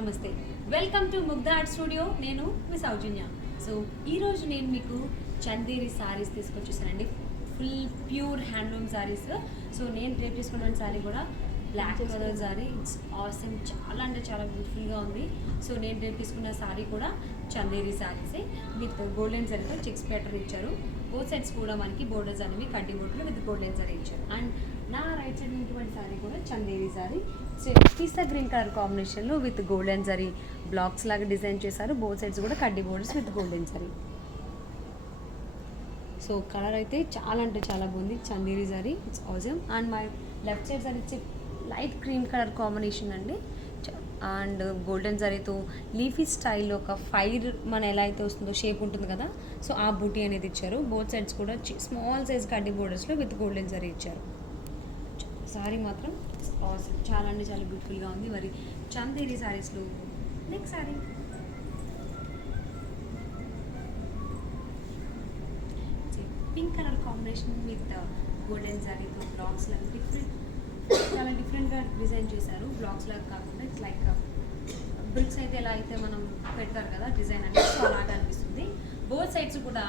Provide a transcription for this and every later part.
నమస్తే, welcome to Mugdha art studio. నేను మీ సౌజన్య. సో ఈరోజు నేను మీకు చందేరి సారీస్ తీసుకొచ్చేసానండి. Full pure handloom saris. So నేను రేపు తీసుకున్న సారీ కూడా black colour sari. It's awesome, చాలా అంటే చాలా బ్యూటిఫుల్గా ఉంది. సో నేను రేపు తీసుకున్న సారీ కూడా చందేరి సారీసే విత్ గోల్డెన్ జరీతో చెక్స్ ప్యాటర్న్ ఇచ్చారు. బోత్ సైడ్స్ కూడా మనకి బోర్డర్స్ అనేవి కడ్డీ బోర్డర్ విత్ గోల్డెన్ జరీ ఇచ్చారు. అండ్ నా రైట్ సైడ్ ఉన్నటువంటి సారీ కూడా చందేరి సారీ. సో పిస్తా గ్రీన్ కలర్ కాంబినేషన్లో విత్ గోల్డెన్ జరీ బ్లాక్స్ లాగా డిజైన్ చేశారు. బోత్ సైడ్స్ కూడా కడ్డీ borders with golden zari. So colour అయితే చాలా అంటే చాలా బాగుంది. Chanderi sorry it's awesome. And my left side sorry ఇచ్చే లైట్ క్రీమ్ కలర్ కాంబినేషన్ అండి. అండ్ గోల్డెన్ జరీతో లీఫీ స్టైల్లో ఒక ఫైర్ మన ఎలా అయితే వస్తుందో షేప్ ఉంటుంది కదా, సో ఆ బూటీ అనేది ఇచ్చారు. బోత్ సైడ్స్ కూడా స్మాల్ సైజ్ కడ్డీ బోర్డర్స్లో విత్ గోల్డెన్ జరీ ఇచ్చారు. సారీ మాత్రం చాలా అంటే చాలా బ్యూటిఫుల్గా ఉంది. మరి చందేరి సారీస్లో next sari pink colour combination with golden సారీతో బ్లాక్స్ లాగా చాలా డిఫరెంట్గా డిజైన్ చేశారు. బ్లాక్స్ లాగా కాకుండా ఇట్స్ లైక్ బ్రిక్స్ అయితే ఎలా అయితే మనం పెడతారు కదా డిజైన్ అనేది, సో అలాగా అనిపిస్తుంది. బోత్ సైడ్స్ కూడా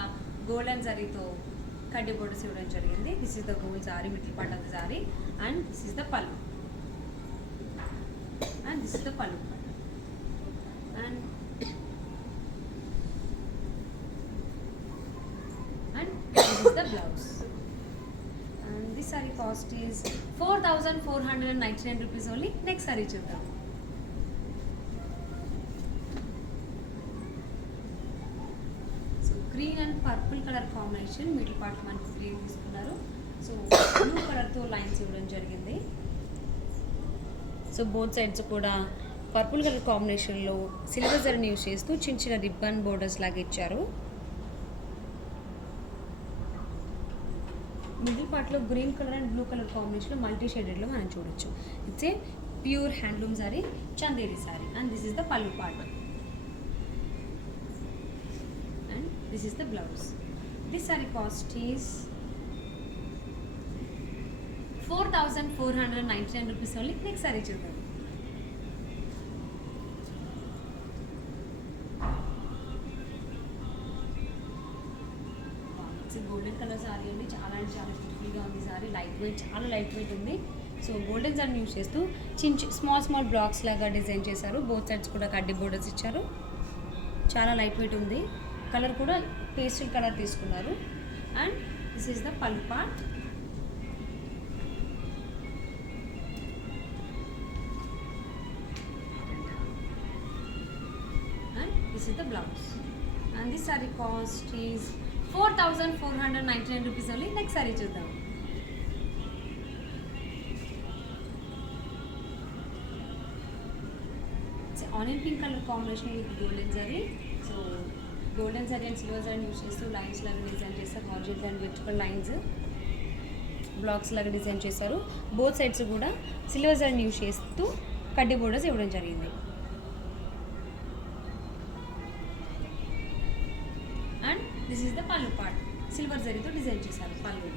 గోల్డెన్ జరీతో కడ్డీ బోర్డర్స్ ఇవ్వడం జరిగింది. This is the gold sorry, middle part of the sorry. And this is the పల్లు. అండ్ దిస్ ఇస్ ద పల్లు. And this is the blouse. And this saree cost is 4,499 rupees only. Next saree చూద్దాం. So green and purple colour combination, middle part మనకు green తీసుకున్నారు. So blue కలర్తో lines ఇవ్వడం జరిగింది. So both sides కూడా purple colour కాంబినేషన్లో silver జరీని use చేస్తూ చిన్న చిన్న రిబ్బన్ బోర్డర్స్ లాగా ఇచ్చారు. మిడిల్ పార్ట్లో green colour and blue colour కాంబినేషన్లో మల్టీ షేడెడ్లో మనం చూడొచ్చు. It's a pure handloom sari, Chanderi sari. And this is the pallu part. And this is the blouse. This sari cost is 4,499 rupees only. Next sorry చూద్దాం. గోల్డెన్ కలర్ సారీ అండి. చాలా అంటే చాలా బ్యూటిఫుల్గా ఉంది సారీ. లైట్ వెయిట్, చాలా లైట్ వెయిట్ ఉంది. సో గోల్డెన్ సారీ యూస్ చేస్తూ స్మాల్ స్మాల్ బ్లాక్స్ లాగా డిజైన్ చేశారు. బోత్ సైడ్స్ కూడా కడ్డీ బోర్డర్స్ ఇచ్చారు. చాలా లైట్ వెయిట్ ఉంది. కలర్ కూడా పేస్టల్ కలర్ తీసుకున్నారు. And this is the pallu part. And this is the blouse. And this sari cost is 4,499 rupees only. Next sorry చూద్దాం. Onion pink colour combination with golden zari. So golden zari and silver zari use చేస్తూ lines లాగా డిజైన్ చేస్తారు. Horizontal and vertical lines blocks లాగా design చేశారు. Both sides కూడా సిల్వర్ జరీని use చేస్తూ కడ్డీ బోర్డర్స్ ఇవ్వడం జరిగింది. And this is the pallu part. Silver జరీతో డిజైన్ చేశారు పల్లు.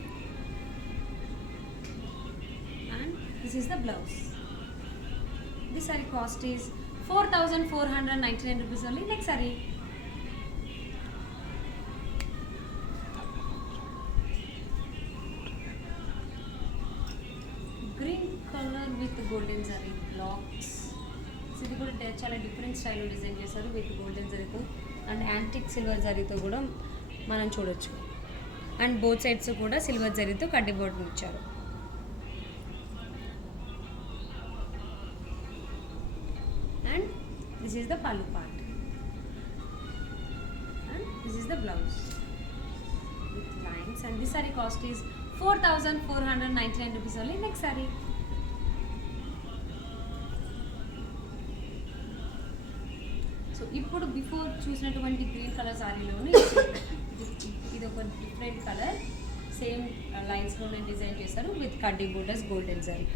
And this is the blouse. This sari cost is 4,499 rupees only. Next sorry. Green colour with golden zari బ్లాక్స్. ఇది కూడా చాలా డిఫరెంట్ స్టైల్లో డిజైన్ చేశారు విత్ గోల్డెన్ జరీతో అండ్ యాంటిక్ సిల్వర్ జరీతో కూడా మనం చూడొచ్చు. అండ్ బోత్ సైడ్స్ కూడా సిల్వర్ జరీతో కడ్డీ బోర్డర్ ఇచ్చారు. And this is the pallu part. And this is the blouse with lines. And this sari cost is 4,499 rupees only. Next sorry. So ఇప్పుడు బిఫోర్ చూసినటువంటి గ్రీన్ కలర్ సారీలోనే ఇది ఒక డిఫరెంట్ కలర్, సేమ్ లైన్స్లోనే డిజైన్ చేశారు విత్ కడ్డీ బోర్డర్స్ గోల్డెన్ జరీ.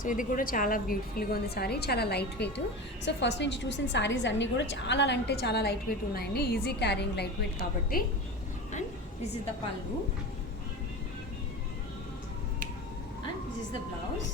సో ఇది కూడా చాలా బ్యూటిఫుల్గా ఉంది సారీ, చాలా లైట్ వెయిట్. సో ఫస్ట్ నుంచి చూసిన సారీస్ అన్నీ కూడా చాలా అంటే చాలా లైట్ వెయిట్ ఉన్నాయండి. ఈజీ క్యారింగ్, లైట్ వెయిట్ కాబట్టి. అండ్ దిస్ ఇస్ ద పల్లు. And this is the blouse.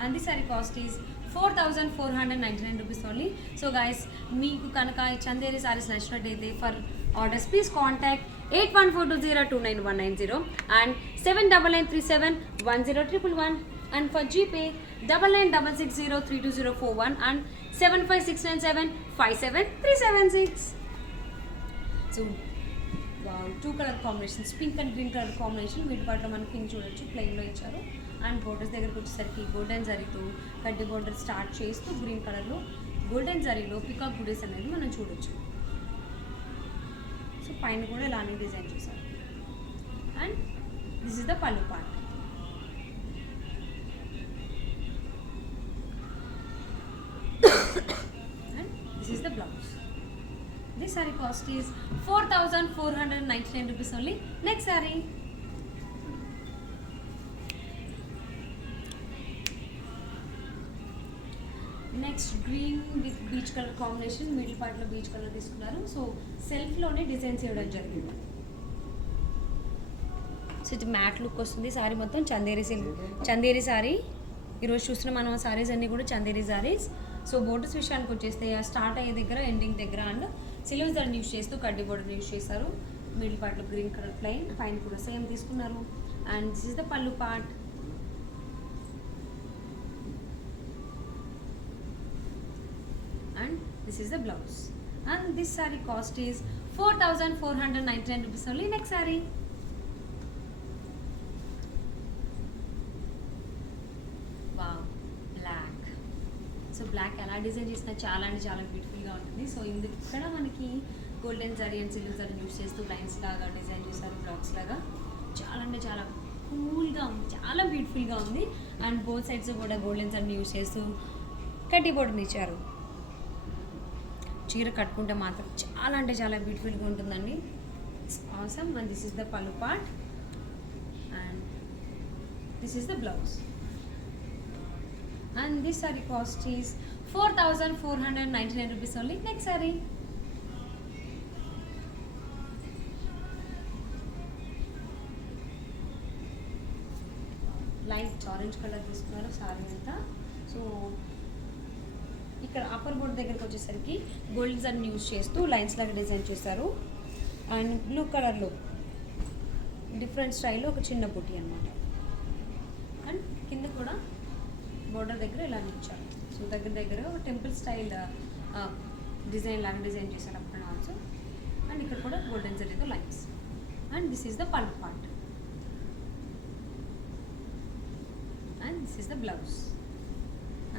and the saree cost is 4,499 rupees only. So guys, మీకు కనుక ఈ చందేరి సారీస్ నచ్చినట్టయితే for orders please contact 8142029190 and 7993710111 and for GPay 9966032041 and 756975736. So two colour combinations, pink and green colour combination. వీటి పాటలో మనకి పింక్ చూడొచ్చు, ప్లెయిన్లో ఇచ్చారు. అండ్ బోర్డర్స్ దగ్గరకు వచ్చేసరికి గోల్డెన్ జరీతో కడ్డీ బోర్డర్ స్టార్ట్ చేస్తూ గ్రీన్ కలర్లో గోల్డెన్ జరీలో పికాక్ బుడీస్ అనేది మనం చూడొచ్చు. సో పైన కూడా ఇలానే డిజైన్ చేశారు. And this is the pallu part. And this is the blouse. This saree cost is 4,499 rupees only. Next saree. Next green with beach colour combination. Middle పార్ట్లో బీచ్ కలర్ తీసుకున్నారు. సో సెల్ఫ్లోనే డిజైన్స్ ఇవ్వడం జరిగింది. సో ఇది మ్యాట్ లుక్ వస్తుంది. సారీ మొత్తం చందేరి సారీ. ఈరోజు చూస్తున్న మనం సారీస్ అన్నీ కూడా చందేరి సారీస్. సో బోర్డర్స్ విషయానికి వచ్చేస్తే స్టార్ట్ అయ్యే దగ్గర ఎండింగ్ దగ్గర అండ్ సిల్వర్ జరీ యూస్ చేస్తూ కడ్డీ బోర్డర్ యూస్ చేశారు. మిడిల్ పార్ట్లో గ్రీన్ కలర్ ప్లెయిన్, పైన కూడా సేమ్ తీసుకున్నారు. And this is the pallu part. And this is the blouse. And this saree cost is 4,499 rupees only. Next saree. Wow, black. So black ఎలా డిజైన్ చేసినా చాలా అంటే చాలా బ్యూటిఫుల్గా ఉంటుంది. సో ఇక్కడ మనకి గోల్డెన్ zari and silver zari use చేస్తూ లైన్స్ లాగా డిజైన్ చేశారు, బ్లాక్స్ లాగా. చాలా అంటే చాలా కూల్గా ఉంది, చాలా బ్యూటిఫుల్గా ఉంది. అండ్ బోత్ సైడ్స్ కూడా గోల్డెన్ జరీ యూస్ చేస్తూ కడ్డీ బోర్డర్ని ఇచ్చారు. చీర కట్టుకుంటే మాత్రం చాలా అంటే చాలా బ్యూటిఫుల్గా ఉంటుందండి. Awesome. And this is the pallu part and this is the blouse. And this sari cost is 4,499 rupees only. Next sari. Light orange colour తీసుకున్నారు సారీ అంతా. సో ఇక్కడ అప్పర్ బోర్డ్ దగ్గరికి వచ్చేసరికి గోల్డ్ జరీ యూస్ చేస్తూ లైన్స్ లాగా డిజైన్ చేశారు. అండ్ బ్లూ కలర్లో డిఫరెంట్ స్టైల్లో ఒక చిన్న బుట్టి అనమాట. అండ్ కింద కూడా బోర్డర్ దగ్గర ఇలా ఇచ్చారు. సో దగ్గర ఒక టెంపుల్ స్టైల్ డిజైన్ లాగా డిజైన్ చేశారు అప్పుడు ఆల్సో. అండ్ ఇక్కడ కూడా గోల్డెన్ జరీతో lines. And this is the pallu part. And this is the blouse.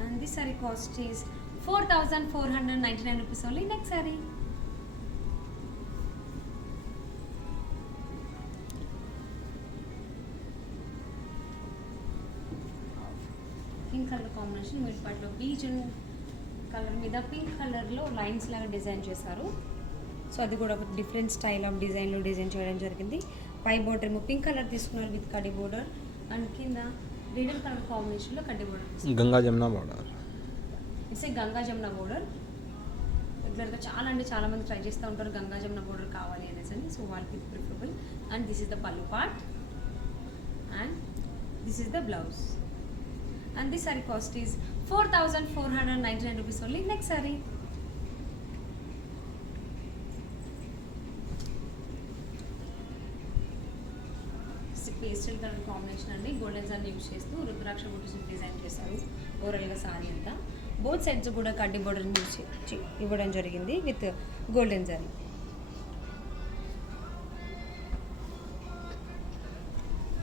And this saree cost is 4,499 rupees only. Next saree. Pink color combination. Mid పార్ట్లో beach colour మీద పింక్ కలర్లో లైన్స్ లాగా డిజైన్ చేశారు. సో అది కూడా ఒక డిఫరెంట్ స్టైల్ ఆఫ్ డిజైన్లో డిజైన్ చేయడం జరిగింది. పై బోర్డర్ ఏమో పింక్ కలర్ తీసుకున్నారు విత్ కడ్డీ బోర్డర్. అండ్ కింద రీడల్ కలర్ కాంబినేషన్లో కడ్డీ బోర్డర్. Ganga Jamuna border. It's a Ganga Jamuna బోర్డర్. రెగ్యులర్గా చాలా అంటే చాలా మంది ట్రై చేస్తూ ఉంటారు గంగా జమున బోర్డర్ కావాలి అనేసి అని. సో వాళ్ళకి preferable. And this is the pallu part and this is the blouse. And this sari cost is 4,499 rupees only. Next sari. Pastel colour combination అండి. గోల్డెన్ జరీ యూస్ చేస్తూ రుద్రాక్ష బుటీస్ డిజైన్ చేశారు ఓవరాల్గా సారీ అంతా. బోత్ సైడ్స్ కూడా కడ్డీ బోర్డర్ యూస్ ఇవ్వడం జరిగింది with golden zari.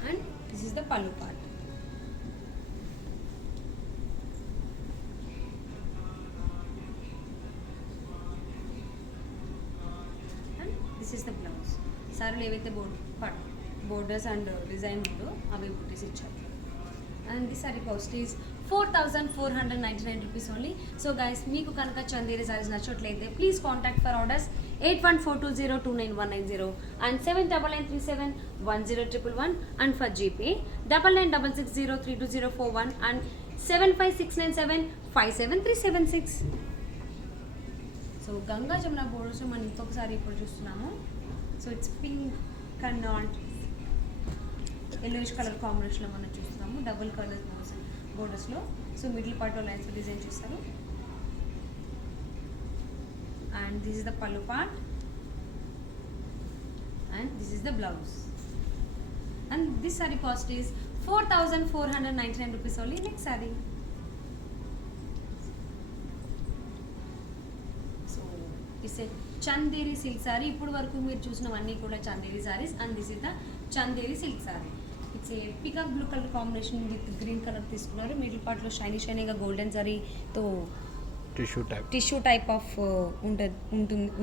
And this is the pallu part. And this is the blouse. సారీలు ఏవైతే బోర్డర్స్ అండ్ డిజైన్ ఉందో అవి బుటీస్ ఇచ్చారు. And this sari cost is 4,499 rupees only. So guys, మీకు కనుక చందేరి సారీస్ నచ్చట్లయితే please contact for orders 8142029190 and 7993710111 and for GPay 9966032041 and 756975736. So Ganga Jamuna borders మనం ఇంకొకసారి ఇప్పుడు చూస్తున్నాము. So it's pink and yellowish colour కాంబినేషన్లో మనం చూస్తున్నాము. డబుల్ కలర్ బోర్డర్స్లో. సో మిడిల్ పార్ట్లో లైన్స్ డిజైన్ చేస్తారు. And this is the pallu part and this is the blouse, and this saree cost is 4,499 rupees only. Next saree. So it's a Chanderi silk saree. ఇప్పుడు వరకు మీరు చూసినవన్నీ కూడా Chanderi sarees, and this is the Chanderi silk saree. It's a peacock blue color combination with green color తీసుకున్నారు. Middle part లో షైనీగా golden zari తో tissue type of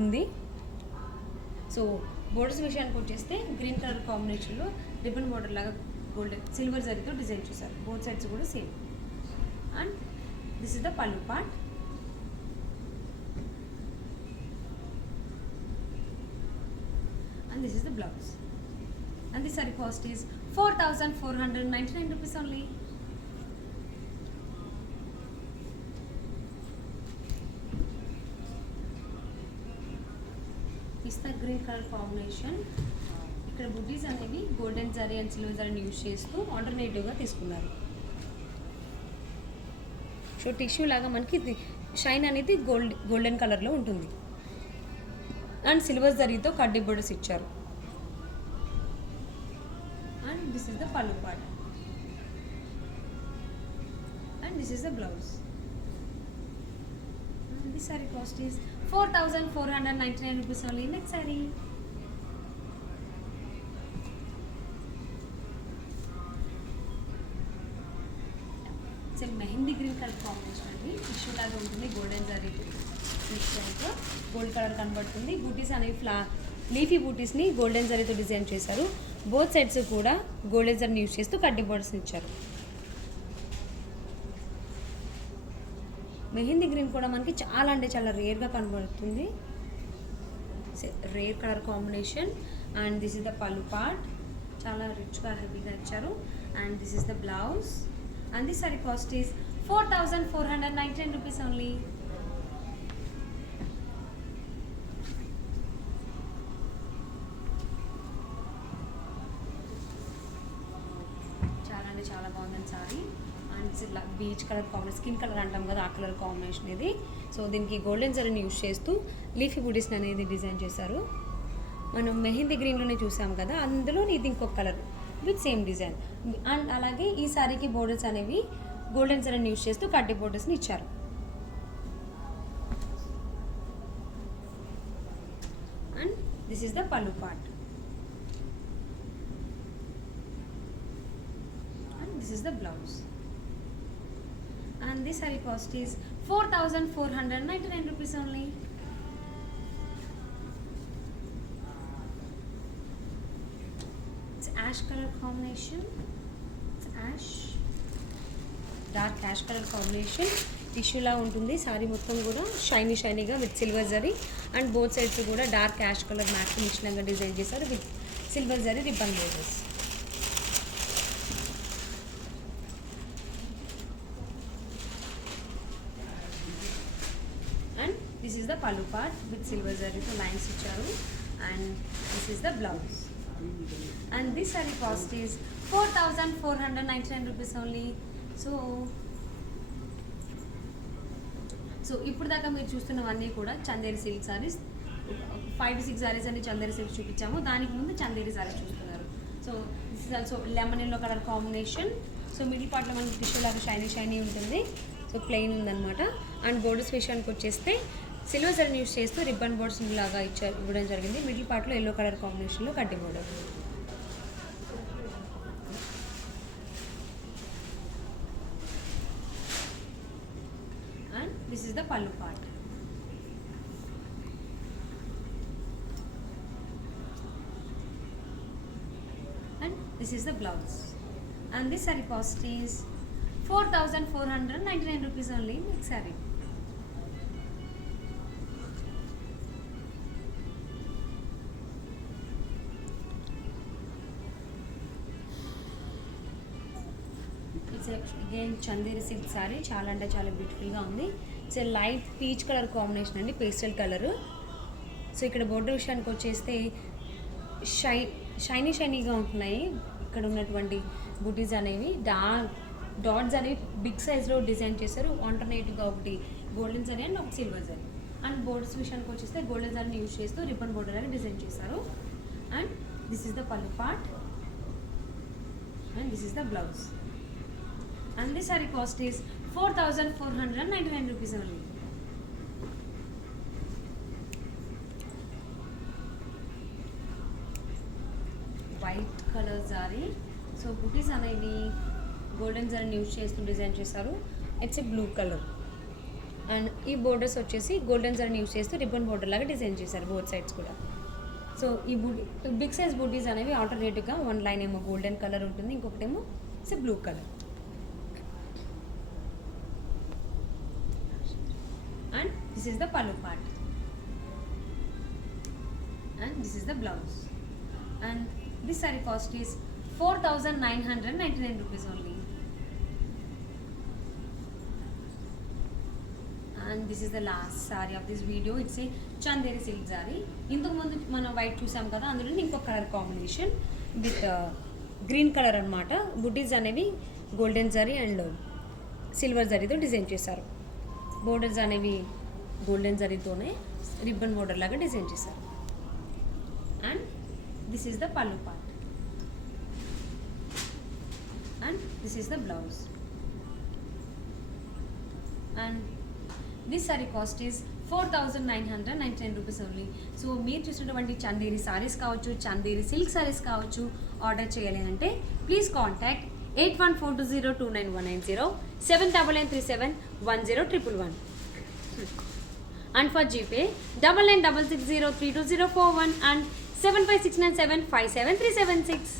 ఉంది. సో బోర్డర్స్ విషయానికి వచ్చేస్తే గ్రీన్ కలర్ కాంబినేషన్లో రిబ్బన్ బోర్డర్ లాగా గోల్డెన్ సిల్వర్ జరీతో డిజైన్ చేశారు. బోత్ సైడ్స్ కూడా same. And this is the pallu part. And this is the blouse. And the sari cost is 4,499 rupees only. పిస్తా green colour combination. ఇక్కడ booties అనేవి గోల్డెన్ జరీ అండ్ సిల్వర్ జరీని use చేస్తూ ఆల్టర్నేటివ్గా తీసుకున్నారు. సో టిష్యూ లాగా మనకి షైన్ అనేది గోల్డెన్ కలర్లో ఉంటుంది. అండ్ సిల్వర్ జరీతో కడ్డీ బోర్డర్స్ ఇచ్చారు. And this is the pallu part. And this is the blouse. This saree cost is 4,499 rupees only. Next saree. It's a mehndi green colour combination అండి. టిష్యూ లాగా ఉంటుంది. గోల్డెన్ జరీ మిక్స్చర్తో గోల్డ్ కలర్ కనబడుతుంది. బూటీస్ అనేవి లీఫీ బూటీస్ని గోల్డెన్ జరీతో డిజైన్ చేశారు. బోత్ సైడ్స్ కూడా గోల్డెన్ జరీని యూజ్ చేస్తూ కడ్డీ బోర్డర్స్ ఇచ్చారు. మెహందీ గ్రీన్ కూడా మనకి చాలా అంటే చాలా రేర్గా కనబడుతుంది. Rare colour combination. And this is the pallu పార్ట్. చాలా రిచ్గా హెవీగా ఇచ్చారు. And this is the blouse. And this sari cost is 4,499 rupees only. చాలా అంటే చాలా బాగుంది sorry. And beach colour combination, skin colour అంటాం కదా, ఆ కలర్ కాంబినేషన్ ఇది. సో దీనికి గోల్డెన్ జరీని యూజ్ చేస్తూ లీఫీ బుటీస్ని అనేది డిజైన్ చేశారు. మనం మెహందీ గ్రీన్లోనే చూసాం కదా, అందులో ఇది ఇంకొక colour with same design. And అలాగే ఈ సారీకి బోర్డర్స్ అనేవి గోల్డెన్ జరీని యూజ్ చేస్తూ కడ్డీ బోర్డర్స్ని ఇచ్చారు. And this is the pallu part. And this is the blouse. And this saree cost is 4,499 rupees only. It's ash color combination. It's ash, dark ash color combination. Tissue లా ఉంటుంది. సారీ మొత్తం కూడా షైనీగా with silver zari. And both sides కూడా dark ash colour matt మిశ్రంగా design చేశారు with silver zari ribbon borders. This is the pallu part with silver zari to lines icharu, and this is the blouse. And this saree cost is 4,499 rupees only. So ఇప్పుడు దాకా మీరు చూస్తున్నవన్నీ కూడా Chanderi silk saris. 5 to 6 saris అని Chanderi silk చూపించాము. దానికి ముందు చందేరి సారీస్ చూస్తున్నారు. So this is also lemon yellow colour combination. So middle పార్ట్లో మనకి టిష్యూ లాగా షైనీ ఉంటుంది. సో ప్లెయిన్ ఉందన్నమాట. అండ్ బోర్డర్స్ విషయానికి వచ్చేస్తే సిల్వర్ జరీని యూస్ చేస్తూ రిబ్బన్ బోర్డర్స్ లాగా ఇవ్వడం జరిగింది. మిడిల్ పార్ట్లో ఎల్లో కలర్ కాంబినేషన్లో కడ్డీ border. And this is the pallu part. And this is the blouse. And this saree cost is 4,499 rupees only. Next saree. It's again Chanderi silk saree. చాలా అంటే చాలా బ్యూటిఫుల్గా ఉంది. It's a light peach colour combination అండి, pastel colour. So ఇక్కడ బోర్డర్ విషయానికి వచ్చేస్తే షైనీగా ఉంటున్నాయి. ఇక్కడ ఉన్నటువంటి బూటీస్ అనేవి డాట్స్ అనేవి బిగ్ సైజ్లో డిజైన్ చేశారు. ఆల్టర్నేటివ్గా ఒకటి గోల్డెన్ జరీ అండ్ ఒక సిల్వర్ జరీ. అండ్ బోర్డర్స్ విషయానికి వచ్చేస్తే గోల్డెన్ జరీని యూజ్ చేస్తూ రిబ్బన్ బోర్డర్ లాగా డిజైన్ చేశారు. And this is the pallu part and this is the blouse, and this saree cost is 4,499 rupees only. White color saree. So booties అనేవి గోల్డెన్ జరీని యూజ్ చేస్తూ డిజైన్ చేశారు. It's a blue colour and ఈ borders వచ్చేసి golden జరీని use చేస్తూ ribbon border లాగా design చేశారు బోత్ సైడ్స్ కూడా. సో ఈ బూటీ బిగ్ సైజ్ బూటీస్ అనేవి ఆల్టర్నేటివ్గా వన్ లైన్ ఏమో గోల్డెన్ కలర్ ఉంటుంది, ఇంకొకటేమో it's blue colour. And this is the pallu part and this is the blouse. And this sari cost is 4,999 rupees only. And this is the last saree of this video. It's a chanderi silk saree. ఇంతకు ముందు మనం వైట్ చూసాం కదా, అందులో ఇంకొక colour combination with green colour అనమాట. బుటీస్ అనేవి golden zari and silver జరీతో డిజైన్ చేశారు. బోర్డర్స్ అనేవి గోల్డెన్ జరీతోనే రిబ్బన్ బోర్డర్ లాగా డిజైన్ చేశారు. And this is the pallu part and this is the blouse. And this sari cost is 4,999 rupees only. So మీరు చూసినటువంటి చందేరి సారీస్ కావచ్చు, చందేరి సిల్క్ సారీస్ కావచ్చు, ఆర్డర్ చేయాలి అంటే please contact 8142029190 79937101111 and for GPay 9966032041 and 7569757376.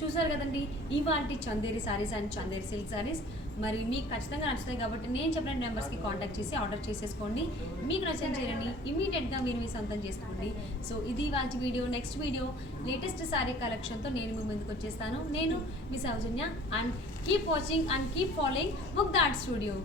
చూసారు కదండి ఇవాంటి చందేరి సారీస్ అండ్ చందేరి సిల్క్ సారీస్. మరి మీకు ఖచ్చితంగా నచ్చుతాయి కాబట్టి నేను చెప్పిన నెంబర్స్కి కాంటాక్ట్ చేసి ఆర్డర్ చేసేసుకోండి. మీకు నచ్చిన చీరని ఇమీడియట్గా మీరు మీ సొంతం చేసుకోండి. సో ఇది వాటి video. Next video latest sari కలెక్షన్తో నేను మీ ముందుకు వచ్చేస్తాను. నేను మీ Soujanya. And keep watching and keep following Mugdha art studio.